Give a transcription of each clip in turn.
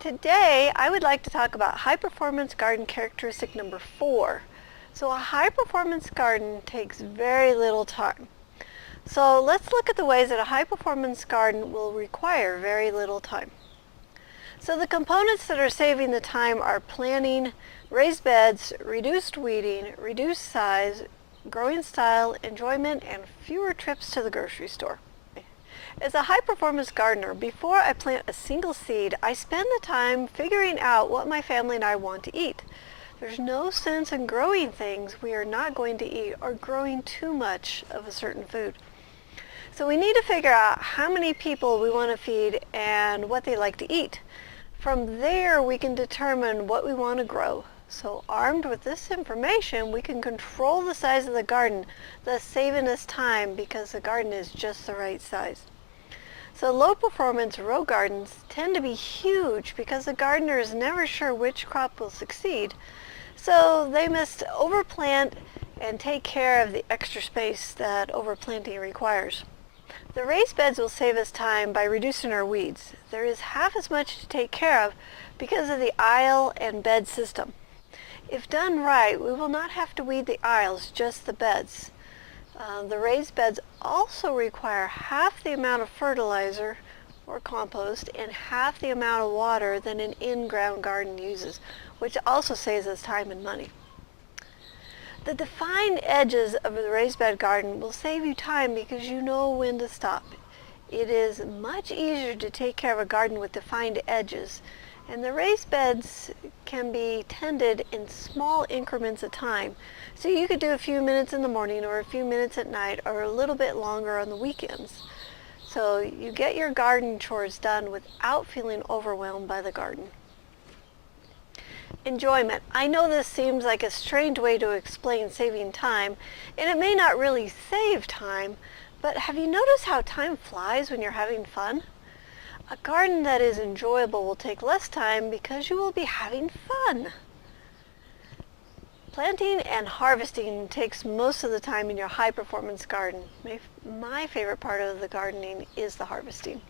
Today, I would like to talk about high performance garden characteristic number 4. So a high performance garden takes very little time. So let's look at the ways that a high performance garden will require very little time. So the components that are saving the time are planting, raised beds, reduced weeding, reduced size, growing style, enjoyment, and fewer trips to the grocery store. As a high-performance gardener, before I plant a single seed, I spend the time figuring out what my family and I want to eat. There's no sense in growing things we are not going to eat or growing too much of a certain food. So we need to figure out how many people we want to feed and what they like to eat. From there, we can determine what we want to grow. So armed with this information, we can control the size of the garden, thus saving us time because the garden is just the right size. So low performance row gardens tend to be huge because the gardener is never sure which crop will succeed. So they must overplant and take care of the extra space that overplanting requires. The raised beds will save us time by reducing our weeds. There is half as much to take care of because of the aisle and bed system. If done right, we will not have to weed the aisles, just the beds. The raised beds also require half the amount of fertilizer or compost and half the amount of water than an in-ground garden uses, which also saves us time and money. The defined edges of the raised bed garden will save you time because you know when to stop. It is much easier to take care of a garden with defined edges, and the raised beds can be tended in small increments of time. So you could do a few minutes in the morning or a few minutes at night or a little bit longer on the weekends. So you get your garden chores done without feeling overwhelmed by the garden. Enjoyment. I know this seems like a strange way to explain saving time, and it may not really save time, but have you noticed how time flies when you're having fun? A garden that is enjoyable will take less time because you will be having fun. Planting and harvesting takes most of the time in your high-performance garden. My favorite part of the gardening is the harvesting.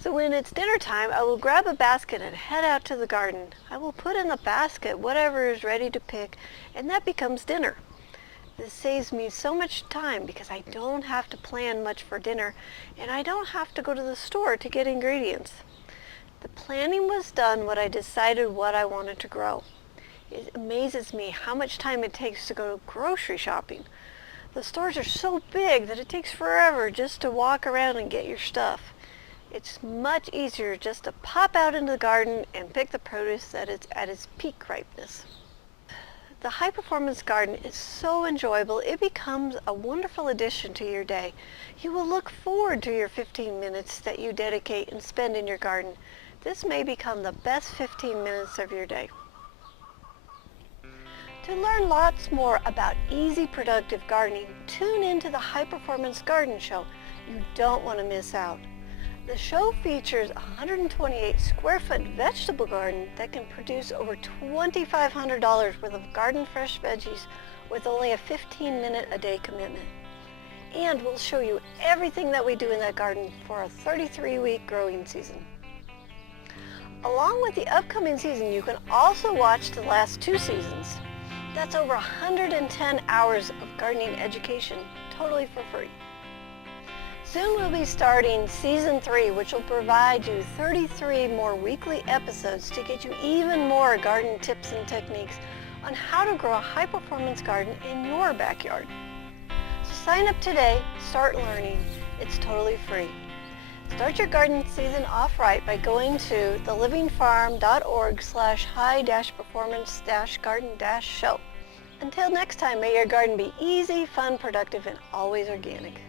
So when it's dinner time, I will grab a basket and head out to the garden. I will put in the basket whatever is ready to pick, and that becomes dinner. This saves me so much time because I don't have to plan much for dinner, and I don't have to go to the store to get ingredients. The planning was done when I decided what I wanted to grow. It amazes me how much time it takes to go grocery shopping. The stores are so big that it takes forever just to walk around and get your stuff. It's much easier just to pop out into the garden and pick the produce that is at its peak ripeness. The high-performance garden is so enjoyable, it becomes a wonderful addition to your day. You will look forward to your 15 minutes that you dedicate and spend in your garden. This may become the best 15 minutes of your day. To learn lots more about easy, productive gardening, tune into the High Performance Garden Show. You don't want to miss out. The show features a 128 square foot vegetable garden that can produce over $2,500 worth of garden fresh veggies with only a 15-minute a day commitment. And we'll show you everything that we do in that garden for a 33-week growing season. Along with the upcoming season, you can also watch the last 2 seasons. That's over 110 hours of gardening education, totally for free. Soon we'll be starting Season 3, which will provide you 33 more weekly episodes to get you even more garden tips and techniques on how to grow a high-performance garden in your backyard. So sign up today, start learning. It's totally free. Start your garden season off right by going to thelivingfarm.org/high-performance-garden-show. Until next time, may your garden be easy, fun, productive, and always organic.